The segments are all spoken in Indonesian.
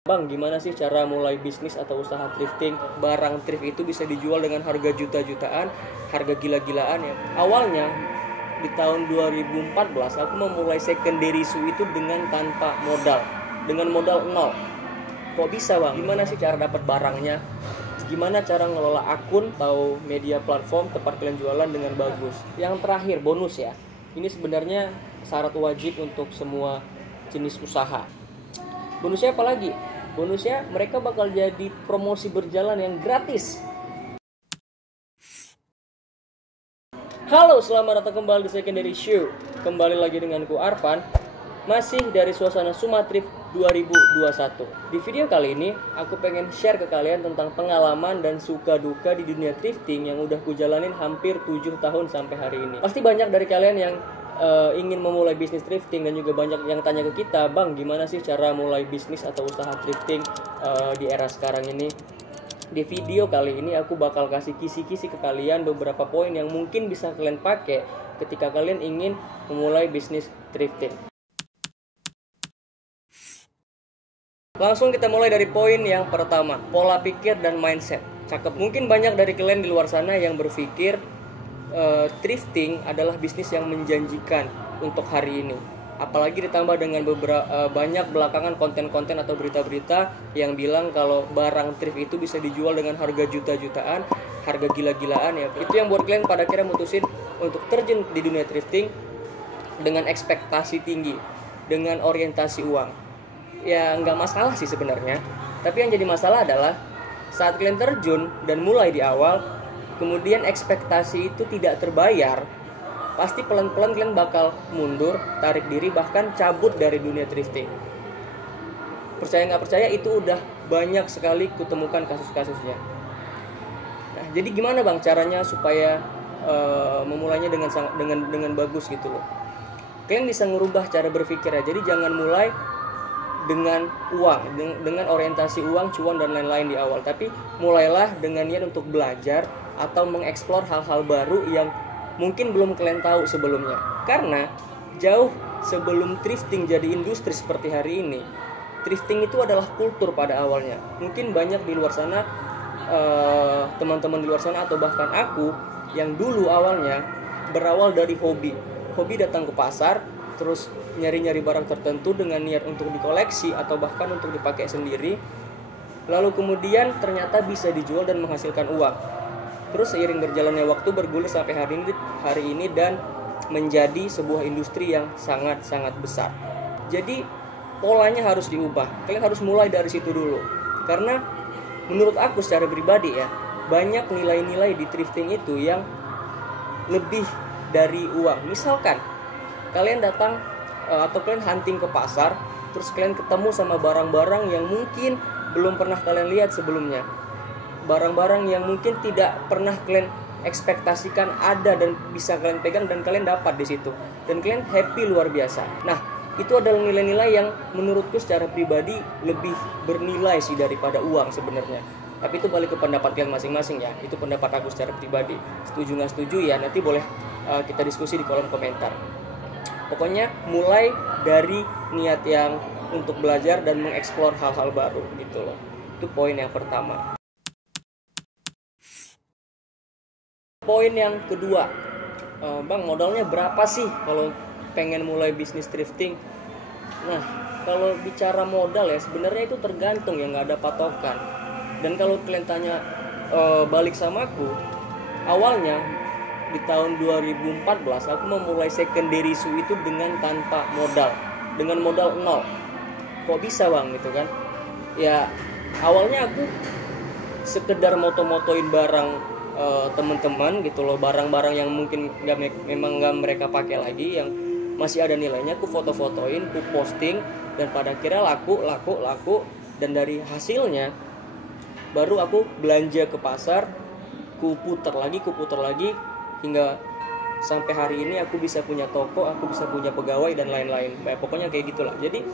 Bang, gimana sih cara mulai bisnis atau usaha thrifting? Barang thrift itu bisa dijual dengan harga juta-jutaan, harga gila-gilaan ya. Awalnya di tahun 2014 aku memulai secondary shoe itu dengan tanpa modal, dengan modal nol. Kok bisa bang? Gimana sih cara dapat barangnya? Gimana cara ngelola akun atau media platform tempat kalian jualan dengan bagus? Yang terakhir bonus ya. Ini sebenarnya syarat wajib untuk semua jenis usaha. Bonusnya apa lagi? Bonusnya mereka bakal jadi promosi berjalan yang gratis. Halo, selamat datang kembali di Secondary Show. Kembali lagi denganku Arfan, masih dari suasana Sumatrif 2021. Di video kali ini, aku pengen share ke kalian tentang pengalaman dan suka duka di dunia thrifting yang udah kujalanin hampir 7 tahun sampai hari ini. Pasti banyak dari kalian yang ingin memulai bisnis thrifting, dan juga banyak yang tanya ke kita, bang gimana sih cara mulai bisnis atau usaha thrifting di era sekarang ini. Di video kali ini aku bakal kasih kisi-kisi ke kalian beberapa poin yang mungkin bisa kalian pakai ketika kalian ingin memulai bisnis thrifting. Langsung kita mulai dari poin yang pertama, pola pikir dan mindset. Cakep. Mungkin banyak dari kalian di luar sana yang berpikir thrifting adalah bisnis yang menjanjikan untuk hari ini. Apalagi ditambah dengan banyak belakangan konten-konten atau berita-berita yang bilang kalau barang thrift itu bisa dijual dengan harga juta-jutaan, harga gila-gilaan ya. Itu yang buat kalian pada akhirnya mutusin untuk terjun di dunia thrifting dengan ekspektasi tinggi, dengan orientasi uang. Ya nggak masalah sih sebenarnya. Tapi yang jadi masalah adalah saat kalian terjun dan mulai di awal, kemudian ekspektasi itu tidak terbayar, pasti pelan-pelan kalian bakal mundur, tarik diri, bahkan cabut dari dunia thrifting. Percaya nggak percaya, itu udah banyak sekali kutemukan kasus-kasusnya. Nah, jadi gimana bang caranya supaya memulainya dengan bagus gitu loh? Kalian bisa ngerubah cara berpikir ya. Jadi jangan mulai dengan uang, dengan orientasi uang, cuan dan lain-lain di awal, tapi mulailah dengan niat untuk belajar atau mengeksplor hal-hal baru yang mungkin belum kalian tahu sebelumnya. Karena jauh sebelum thrifting jadi industri seperti hari ini, thrifting itu adalah kultur pada awalnya. Mungkin banyak di luar sana, teman-teman di luar sana atau bahkan aku yang dulu awalnya berawal dari hobi datang ke pasar, terus nyari-nyari barang tertentu dengan niat untuk dikoleksi atau bahkan untuk dipakai sendiri, lalu kemudian ternyata bisa dijual dan menghasilkan uang. Terus seiring berjalannya waktu bergulir sampai hari ini dan menjadi sebuah industri yang sangat-sangat besar. Jadi polanya harus diubah. Kalian harus mulai dari situ dulu. Karena menurut aku secara pribadi ya, banyak nilai-nilai di thrifting itu yang lebih dari uang. Misalkan kalian datang atau kalian hunting ke pasar, terus kalian ketemu sama barang-barang yang mungkin belum pernah kalian lihat sebelumnya. Barang-barang yang mungkin tidak pernah kalian ekspektasikan ada dan bisa kalian pegang dan kalian dapat di situ, dan kalian happy luar biasa. Nah, itu adalah nilai-nilai yang menurutku secara pribadi lebih bernilai sih daripada uang sebenarnya. Tapi itu balik ke pendapat kalian masing-masing ya. Itu pendapat aku secara pribadi. Setuju nggak setuju ya nanti boleh kita diskusi di kolom komentar. Pokoknya mulai dari niat yang untuk belajar dan mengeksplor hal-hal baru gitu loh. Itu poin yang pertama. Poin yang kedua, bang modalnya berapa sih kalau pengen mulai bisnis thrifting? Nah, kalau bicara modal ya sebenarnya itu tergantung ya, nggak ada patokan. Dan kalau kalian tanya balik sama aku, awalnya di tahun 2014 aku memulai secondary shoe itu dengan tanpa modal, dengan modal nol. Kok bisa bang gitu kan? Ya awalnya aku sekedar moto-motoin barang teman-teman gitu loh, barang-barang yang mungkin memang nggak mereka pakai lagi, yang masih ada nilainya, aku foto-fotoin, aku posting, dan pada akhirnya laku, dan dari hasilnya baru aku belanja ke pasar, ku putar lagi hingga sampai hari ini aku bisa punya toko, aku bisa punya pegawai dan lain-lain. Pokoknya kayak gitulah. Jadi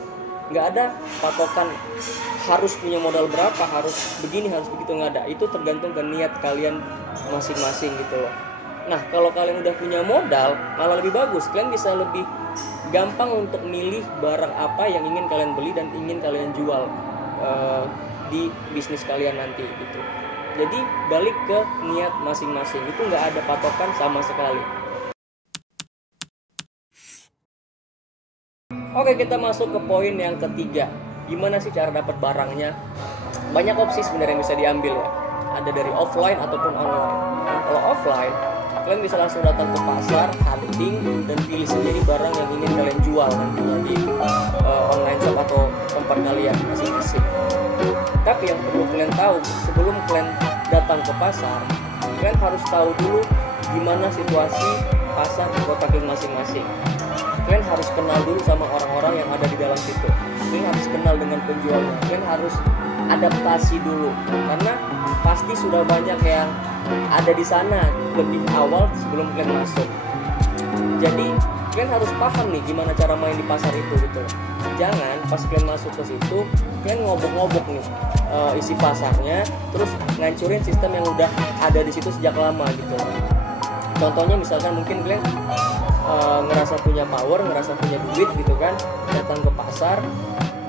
nggak ada patokan harus punya modal berapa, harus begini, harus begitu, nggak ada. Itu tergantung ke niat kalian masing-masing gitu loh. Nah, kalau kalian udah punya modal, malah lebih bagus. Kalian bisa lebih gampang untuk milih barang apa yang ingin kalian beli dan ingin kalian jual. di bisnis kalian nanti gitu. Jadi balik ke niat masing-masing, itu nggak ada patokan sama sekali. Oke, kita masuk ke poin yang ketiga. Gimana sih cara dapat barangnya? Banyak opsi sebenarnya yang bisa diambil ya. Ada dari offline ataupun online. Nah, kalau offline, kalian bisa langsung datang ke pasar, hunting, dan pilih sendiri barang yang ingin kalian jual nantinya di online shop atau tempat kalian masing-masing. Tapi yang perlu kalian tahu, sebelum kalian datang ke pasar, kalian harus tahu dulu gimana situasi pasar di kota kalian masing-masing. Kalian harus kenal dulu sama orang-orang yang ada di dalam situ. Kalian harus kenal dengan penjualnya. Kalian harus adaptasi dulu, karena pasti sudah banyak yang ada di sana lebih awal sebelum kalian masuk. Jadi kalian harus paham nih gimana cara main di pasar itu gitu. Jangan pas kalian masuk ke situ kalian ngobok-ngobok nih isi pasarnya, terus ngancurin sistem yang udah ada di situ sejak lama gitu. Contohnya misalkan mungkin kalian ngerasa punya power, ngerasa punya duit gitu kan, datang ke pasar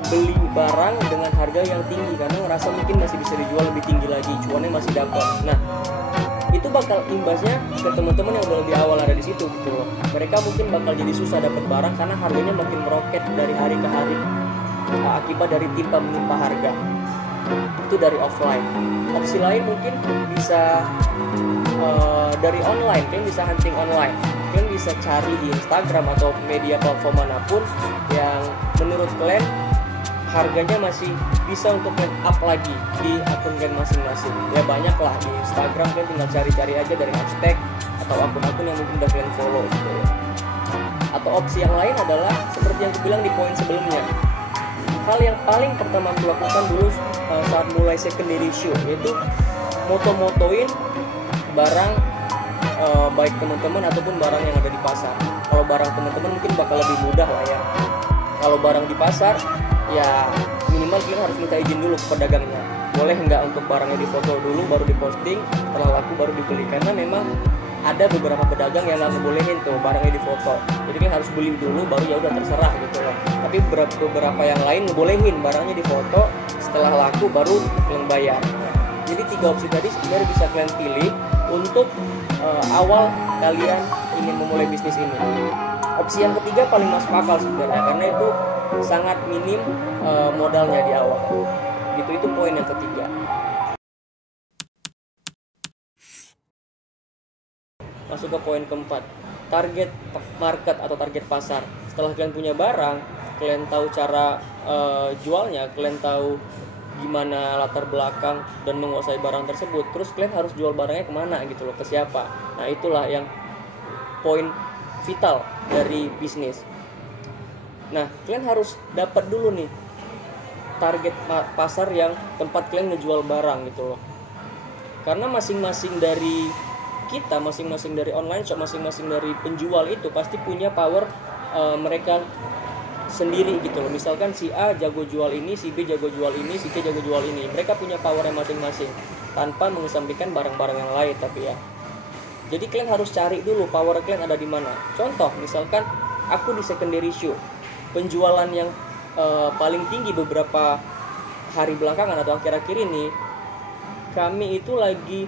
beli barang dengan harga yang tinggi karena ngerasa mungkin masih bisa dijual lebih tinggi lagi, cuannya masih dapat. Nah, itu bakal imbasnya ke teman-teman yang udah lebih awal ada di situ gitu loh. Mereka mungkin bakal jadi susah dapat barang karena harganya makin meroket dari hari ke hari akibat dari timpa menimpa harga. Itu dari offline. Opsi lain mungkin bisa dari online. Kalian bisa hunting online. Kalian bisa cari di Instagram atau media platform manapun yang menurut kalian harganya masih bisa untuk kalian up lagi di akun kalian masing-masing. Ya banyak lah di Instagram, kalian tinggal cari-cari aja dari hashtag atau akun-akun yang mungkin udah kalian follow gitu ya. Atau opsi yang lain adalah seperti yang aku bilang di poin sebelumnya. Hal yang paling pertama aku lakukan dulu saat mulai secondary show, yaitu moto-motoin barang baik teman-teman ataupun barang yang ada di pasar. Kalau barang teman-teman mungkin bakal lebih mudah lah ya. Kalau barang di pasar, ya minimal kalian harus minta izin dulu ke pedagangnya. Boleh nggak untuk barangnya difoto dulu baru diposting, setelah laku baru dibeli. Karena memang ada beberapa pedagang yang nggak ngebolehin tuh barangnya difoto. Jadi kalian harus beli dulu baru ya udah terserah gitu loh. Tapi beberapa yang lain ngebolehin barangnya difoto, setelah laku baru kalian bayar. Jadi 3 opsi tadi sebenarnya bisa kalian pilih untuk awal kalian ingin memulai bisnis ini. Opsi yang ketiga paling masuk akal sebenarnya karena itu sangat minim modalnya di awal. Gitu, itu poin yang ketiga. Masuk ke poin keempat, target market atau target pasar. Setelah kalian punya barang, kalian tahu cara jualnya, kalian tahu gimana latar belakang dan menguasai barang tersebut, terus kalian harus jual barangnya kemana gitu loh, ke siapa. Nah itulah yang poin vital dari bisnis. Nah kalian harus dapat dulu nih target pasar yang tempat kalian ngejual barang gitu loh. Karena masing-masing dari kita, masing-masing dari online shop, masing-masing dari penjual itu pasti punya power mereka sendiri gitu loh. Misalkan si A jago jual ini, si B jago jual ini, si C jago jual ini. Mereka punya powernya masing-masing tanpa mengesampingkan barang-barang yang lain tapi ya. Jadi kalian harus cari dulu power kalian ada di mana. Contoh misalkan aku di secondary show, penjualan yang paling tinggi beberapa hari belakangan atau akhir-akhir ini, kami itu lagi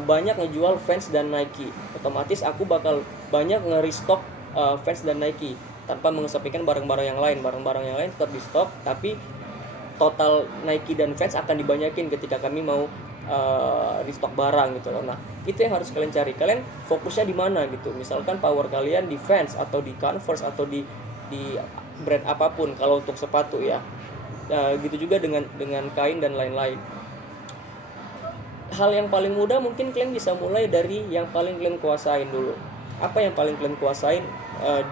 banyak ngejual Vans dan Nike. Otomatis aku bakal banyak nge-restock Vans dan Nike tanpa mengesampingkan barang-barang yang lain. Barang-barang yang lain tetap di stok, tapi total Nike dan Vans akan dibanyakin ketika kami mau restock barang gitu loh. Nah itu yang harus kalian cari. Kalian fokusnya di mana gitu. Misalkan power kalian di Vans atau di Converse atau di brand apapun kalau untuk sepatu ya. Gitu juga dengan kain dan lain-lain. Hal yang paling mudah mungkin kalian bisa mulai dari yang paling kalian kuasain dulu. Apa yang paling kalian kuasain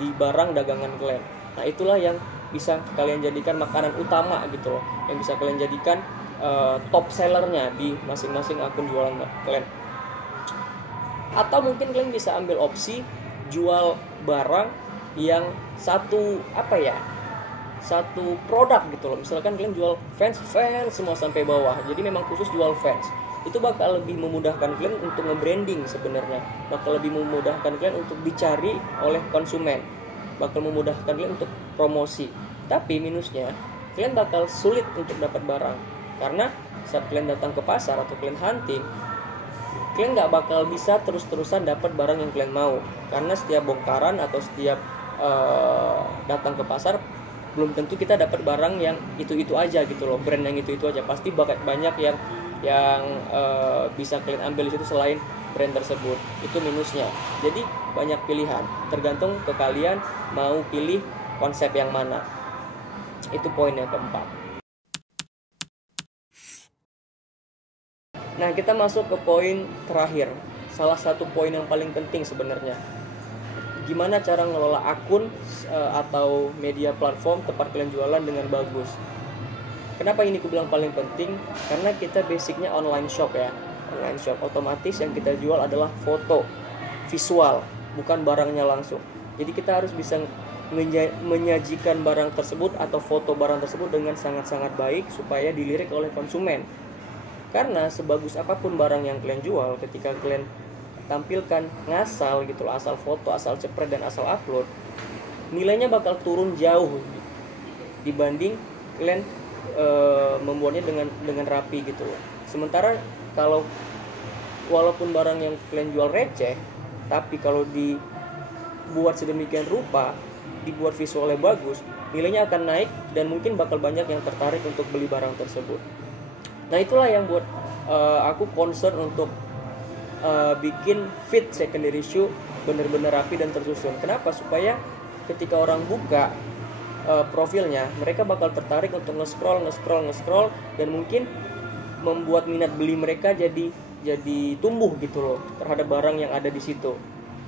di barang dagangan kalian. Nah itulah yang bisa kalian jadikan makanan utama gitu loh, yang bisa kalian jadikan top sellernya di masing-masing akun jualan kalian. Atau mungkin kalian bisa ambil opsi jual barang yang satu produk gitu loh. Misalkan kalian jual Vans semua sampai bawah, jadi memang khusus jual Vans. Itu bakal lebih memudahkan kalian untuk nge-branding sebenarnya, bakal lebih memudahkan kalian untuk dicari oleh konsumen, bakal memudahkan kalian untuk promosi. Tapi minusnya kalian bakal sulit untuk dapat barang. Karena saat kalian datang ke pasar atau kalian hunting, kalian nggak bakal bisa terus-terusan dapat barang yang kalian mau. Karena setiap bongkaran atau setiap datang ke pasar, belum tentu kita dapat barang yang itu-itu aja gitu loh, brand yang itu-itu aja. Pasti banyak yang bisa kalian ambil di situ selain brand tersebut. Itu minusnya. Jadi banyak pilihan, tergantung ke kalian mau pilih konsep yang mana. Itu poin yang keempat. Nah, kita masuk ke poin terakhir. Salah satu poin yang paling penting sebenarnya. Gimana cara ngelola akun atau media platform tempat kalian jualan dengan bagus. Kenapa ini aku bilang paling penting? Karena kita basicnya online shop ya. Online shop, otomatis yang kita jual adalah foto, visual, bukan barangnya langsung. Jadi kita harus bisa menyajikan barang tersebut atau foto barang tersebut dengan sangat-sangat baik supaya dilirik oleh konsumen. Karena sebagus apapun barang yang kalian jual, ketika kalian tampilkan ngasal gitu loh, asal foto, asal cepret dan asal upload, nilainya bakal turun jauh dibanding kalian membuatnya dengan rapi gitu loh. Sementara kalau walaupun barang yang kalian jual receh, tapi kalau dibuat sedemikian rupa, dibuat visualnya bagus, nilainya akan naik dan mungkin bakal banyak yang tertarik untuk beli barang tersebut. Nah, itulah yang buat aku concern untuk bikin feed secondary shoe benar-benar rapi dan tersusun. Kenapa? Supaya ketika orang buka profilnya, mereka bakal tertarik untuk nge-scroll dan mungkin membuat minat beli mereka jadi tumbuh gitu loh terhadap barang yang ada di situ.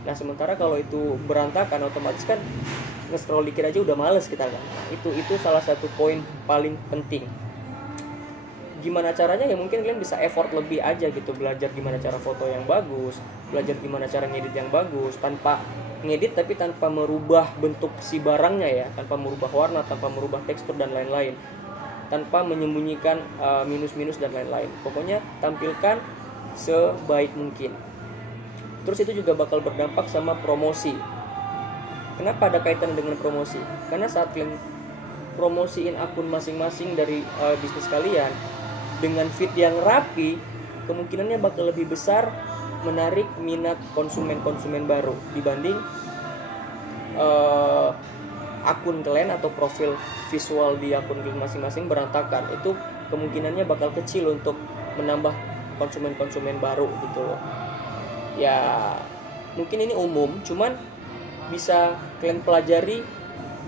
Nah, sementara kalau itu berantakan, otomatis kan nge-scroll dikit aja udah males kita kan. Itu salah satu poin paling penting. Gimana caranya? Ya mungkin kalian bisa effort lebih aja gitu, belajar gimana cara foto yang bagus, belajar gimana cara ngedit yang bagus, tanpa ngedit tapi tanpa merubah bentuk si barangnya ya, tanpa merubah warna, tanpa merubah tekstur dan lain-lain, tanpa menyembunyikan minus-minus dan lain-lain. Pokoknya tampilkan sebaik mungkin. Terus itu juga bakal berdampak sama promosi. Kenapa ada kaitan dengan promosi? Karena saat kalian promosiin akun masing-masing dari bisnis kalian dengan feed yang rapi, kemungkinannya bakal lebih besar menarik minat konsumen-konsumen baru dibanding akun kalian atau profil visual di akun kalian masing-masing berantakan. Itu kemungkinannya bakal kecil untuk menambah konsumen-konsumen baru gitu loh. Ya mungkin ini umum, cuman bisa kalian pelajari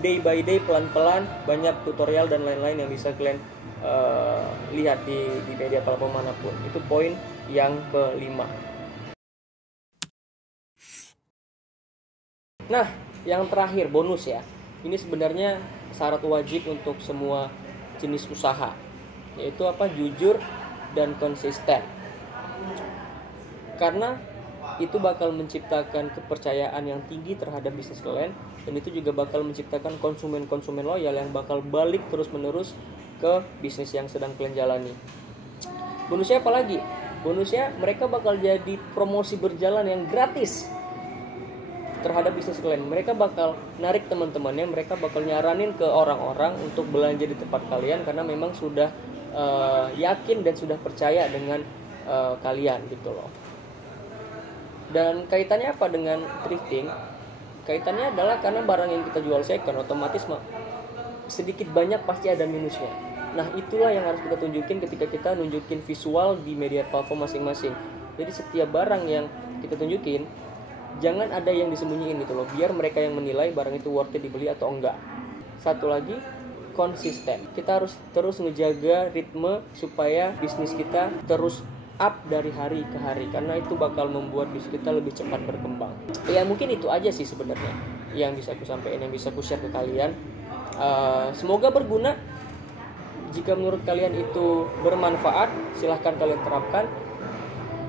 day by day, pelan-pelan. Banyak tutorial dan lain-lain yang bisa kalian lihat di media platform manapun. Itu poin yang kelima. Nah, yang terakhir, bonus ya. Ini sebenarnya syarat wajib untuk semua jenis usaha, yaitu apa? Jujur dan konsisten. Karena itu bakal menciptakan kepercayaan yang tinggi terhadap bisnis kalian, dan itu juga bakal menciptakan konsumen-konsumen loyal yang bakal balik terus-menerus ke bisnis yang sedang kalian jalani. Bonusnya apa lagi? Bonusnya mereka bakal jadi promosi berjalan yang gratis terhadap bisnis kalian. Mereka bakal narik teman-temannya, mereka bakal nyaranin ke orang-orang untuk belanja di tempat kalian karena memang sudah yakin dan sudah percaya dengan kalian gitu loh. Dan kaitannya apa dengan thrifting? Kaitannya adalah karena barang yang kita jual second, otomatis sedikit banyak pasti ada minusnya. Nah, itulah yang harus kita tunjukin ketika kita nunjukin visual di media platform masing-masing. Jadi setiap barang yang kita tunjukin, jangan ada yang disembunyiin gitu loh, biar mereka yang menilai barang itu worth it dibeli atau enggak. Satu lagi, konsisten. Kita harus terus ngejaga ritme supaya bisnis kita terus up dari hari ke hari, karena itu bakal membuat bisnis kita lebih cepat berkembang. Ya mungkin itu aja sih sebenarnya yang bisa aku sampaikan, yang bisa aku share ke kalian. Semoga berguna. Jika menurut kalian itu bermanfaat, silahkan kalian terapkan.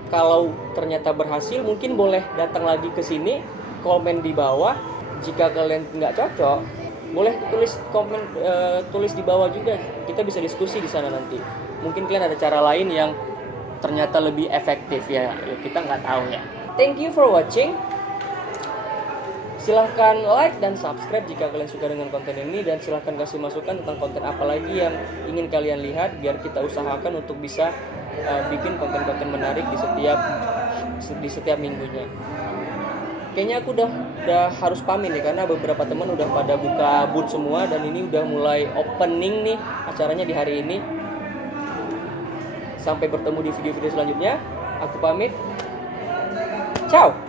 Kalau ternyata berhasil, mungkin boleh datang lagi ke sini, komen di bawah. Jika kalian nggak cocok, boleh tulis di bawah juga. Kita bisa diskusi di sana nanti. Mungkin kalian ada cara lain yang ternyata lebih efektif ya kita nggak tahu ya. Thank you for watching. Silahkan like dan subscribe jika kalian suka dengan konten ini, dan silahkan kasih masukan tentang konten apa lagi yang ingin kalian lihat biar kita usahakan untuk bisa bikin konten-konten menarik di setiap minggunya. Kayaknya aku udah harus pamit nih karena beberapa teman udah pada buka booth semua dan ini udah mulai opening nih acaranya di hari ini. Sampai bertemu di video-video selanjutnya. Aku pamit. Ciao.